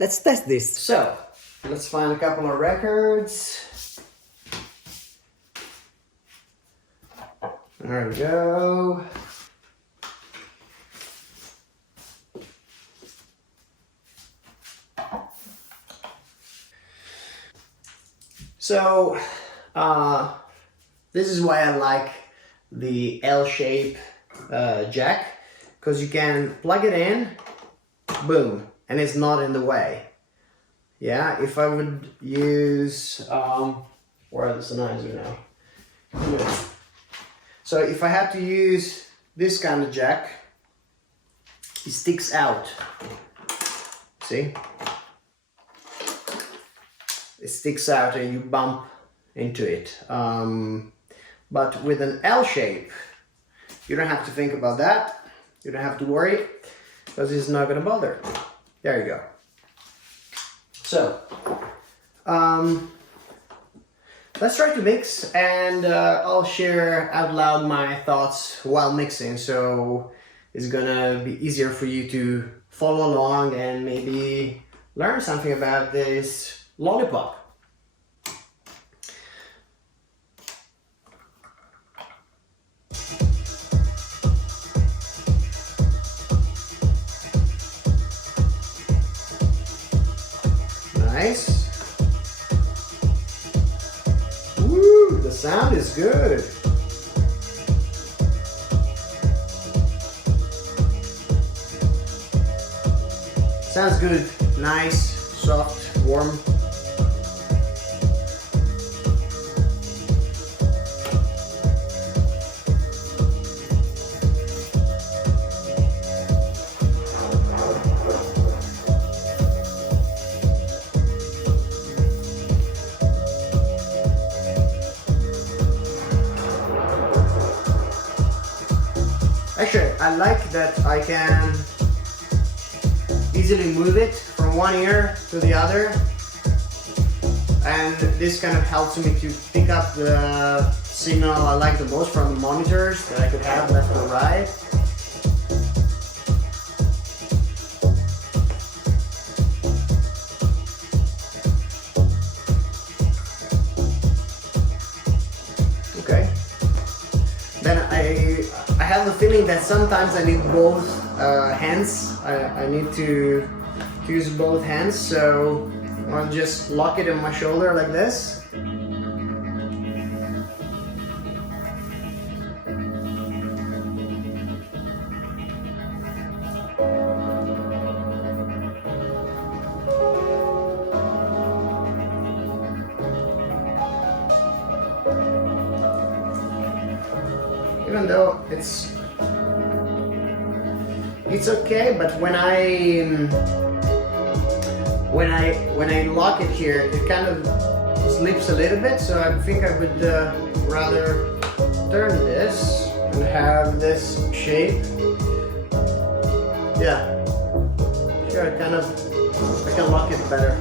Let's test this. So, let's find a couple of records. There we go. So, this is why I like the L-shape jack, because you can plug it in, boom, and it's not in the way. Yeah, if I would use, where are the sennheiser now? So if I had to use this kind of jack, it sticks out. See? It sticks out and you bump into it. But with an L shape, you don't have to think about that. You don't have to worry, because it's not gonna bother. There you go. So, let's try to mix, and I'll share out loud my thoughts while mixing, so it's gonna be easier for you to follow along and maybe learn something about this lollipop. Nice. Woo, the sound is good. Sounds good. Nice, soft, warm. Actually, I like that I can easily move it from one ear to the other, and this kind of helps me to pick up the signal I like the most from the monitors that I could have left or right. Okay. Then I have a feeling that sometimes I need both hands. I need to use both hands, so I'll just lock it on my shoulder like this. Even though it's okay, but when I lock it here, it kind of slips a little bit, so I think I would rather turn this and have this shape. Yeah, sure, I can lock it better.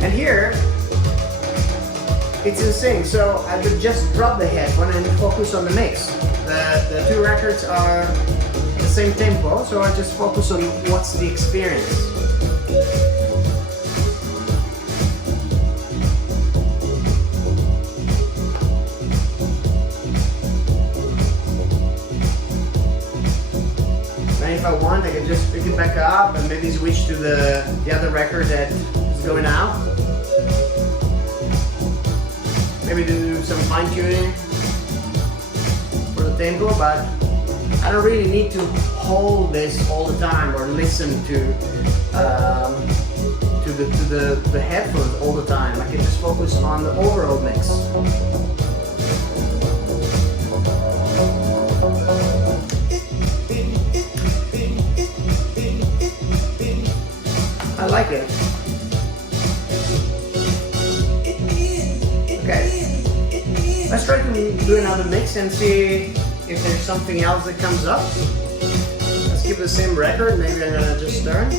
And here, it's insane. So I could just drop the headphone and focus on the mix. The two records are the same tempo, so I just focus on what's the experience. And if I want, I can just pick it back up and maybe switch to the other record that is going out. Maybe do some fine tuning for the tempo, but I don't really need to hold this all the time or listen to the headphones all the time. I can just focus on the overall mix. I like it. Okay, let's try to do another mix and see if there's something else that comes up. Let's keep keep the same record, maybe I'm gonna just turn.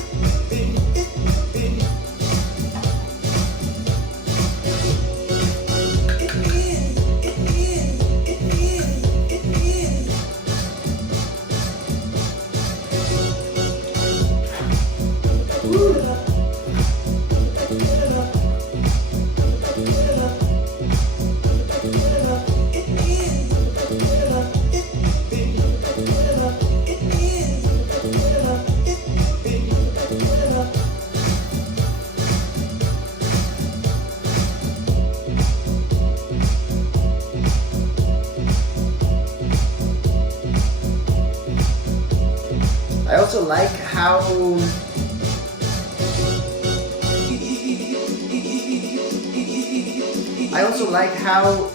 I also like how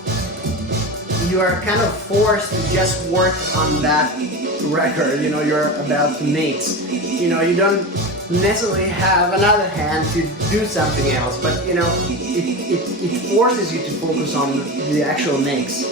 you are kind of forced to just work on that record, you know, you're about to mix. You know, you don't necessarily have another hand to do something else, but you know, it forces you to focus on the actual mix.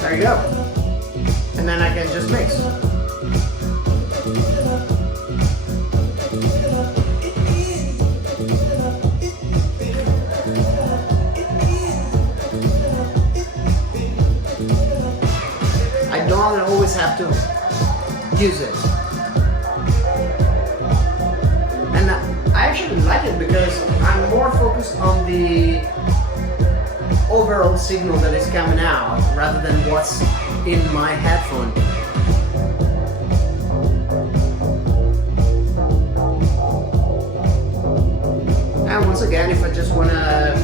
There you go. And then I can just mix. I don't always have to use it. And I actually like it because I'm more focused on the overall signal that is coming out rather than what's in my headphone. And once again, if I just want to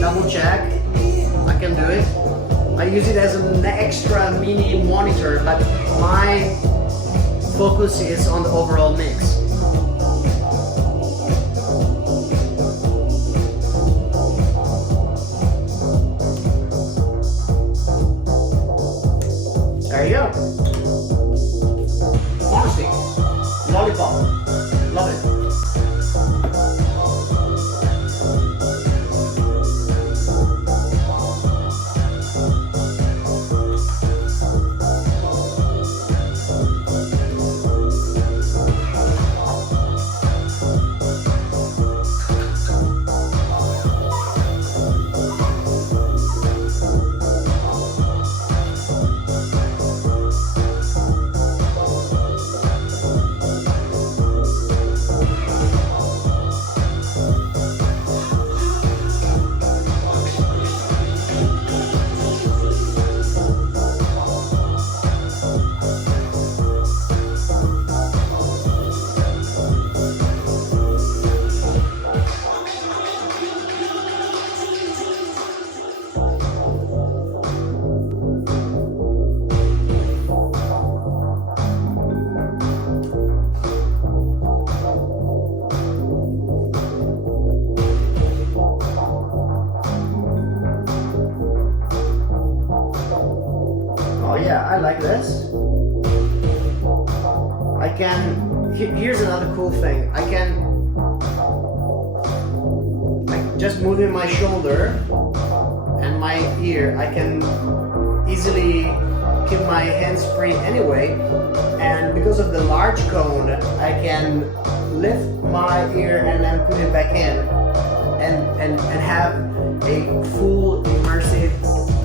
double check, I can do it. I use it as an extra mini monitor, but my focus is on the overall mix. There you go. Honesty. Lollipop. Love it. Yeah, I like this. I can, here's another cool thing. I can, like, just moving my shoulder and my ear, I can easily keep my hands free anyway. And because of the large cone, I can lift my ear and then put it back in and have a full immersive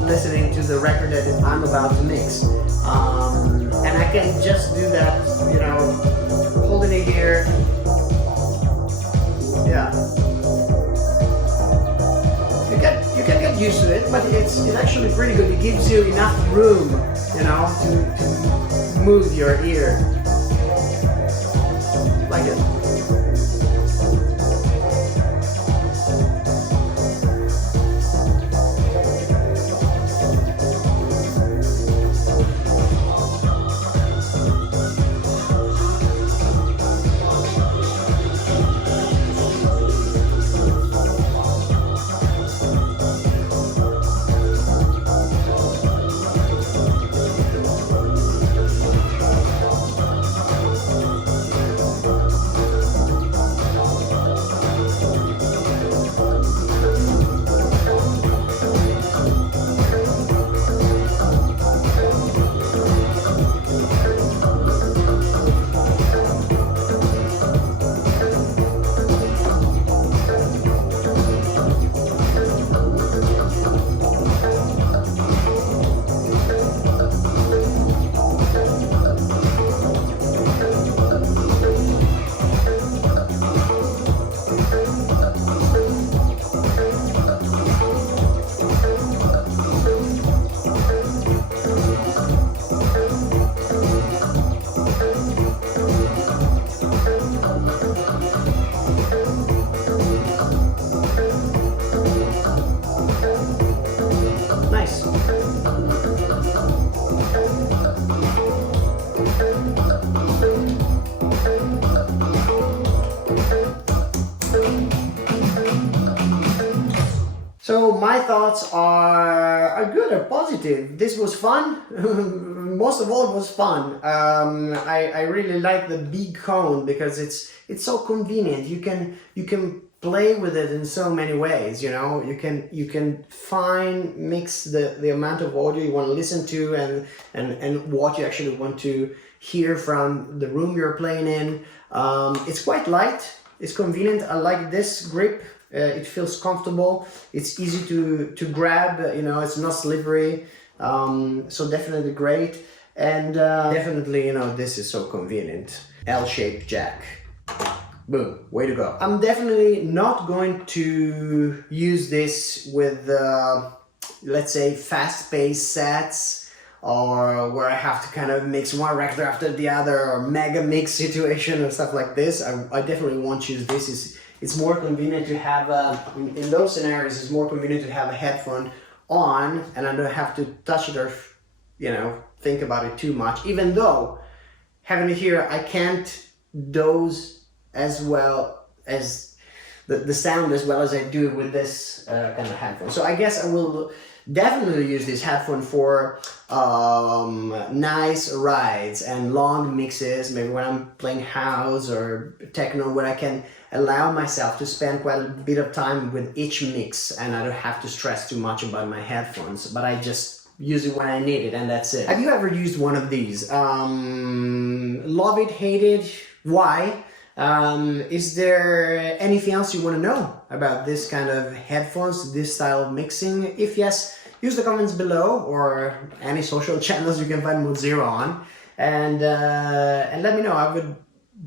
listening to the record that I'm about to mix. And I can just do that, you know, holding it here. Yeah. You can get used to it, but it's actually pretty good. It gives you enough room, you know, to move your ear. Like it. So my thoughts are good, are positive. This was fun. Most of all, it was fun. I really like the big cone because it's so convenient. You can play with it in so many ways. You know, you can mix the amount of audio you want to listen to and what you actually want to hear from the room you're playing in. It's quite light. It's convenient. I like this grip. It feels comfortable. It's easy to grab. You know, it's not slippery. So definitely great. And definitely, you know, this is so convenient. L-shaped jack. Boom, way to go. I'm definitely not going to use this with, let's say, fast-paced sets, or where I have to kind of mix one record after the other, or mega mix situation or stuff like this. I definitely won't use this. It's more convenient to have, in those scenarios, it's more convenient to have a headphone on, and I don't have to touch it or, you know, think about it too much. Even though, having it here, I can't dose as well as the sound as well as I do with this kind of headphone. So I guess I will definitely use this headphone for nice rides and long mixes, maybe when I'm playing house or techno, where I can allow myself to spend quite a bit of time with each mix and I don't have to stress too much about my headphones, but I just use it when I need it and that's it. Have you ever used one of these? Love it, hate it, why? Is there anything else you want to know about this kind of headphones, this style of mixing? If yes, use the comments below or any social channels you can find Mozilla on, and let me know. I would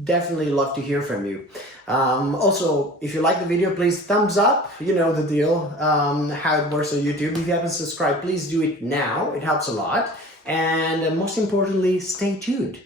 definitely love to hear from you. Also, if you like the video, please thumbs up. You know the deal, how it works on YouTube. If you haven't subscribed, please do it now. It helps a lot. And most importantly, stay tuned.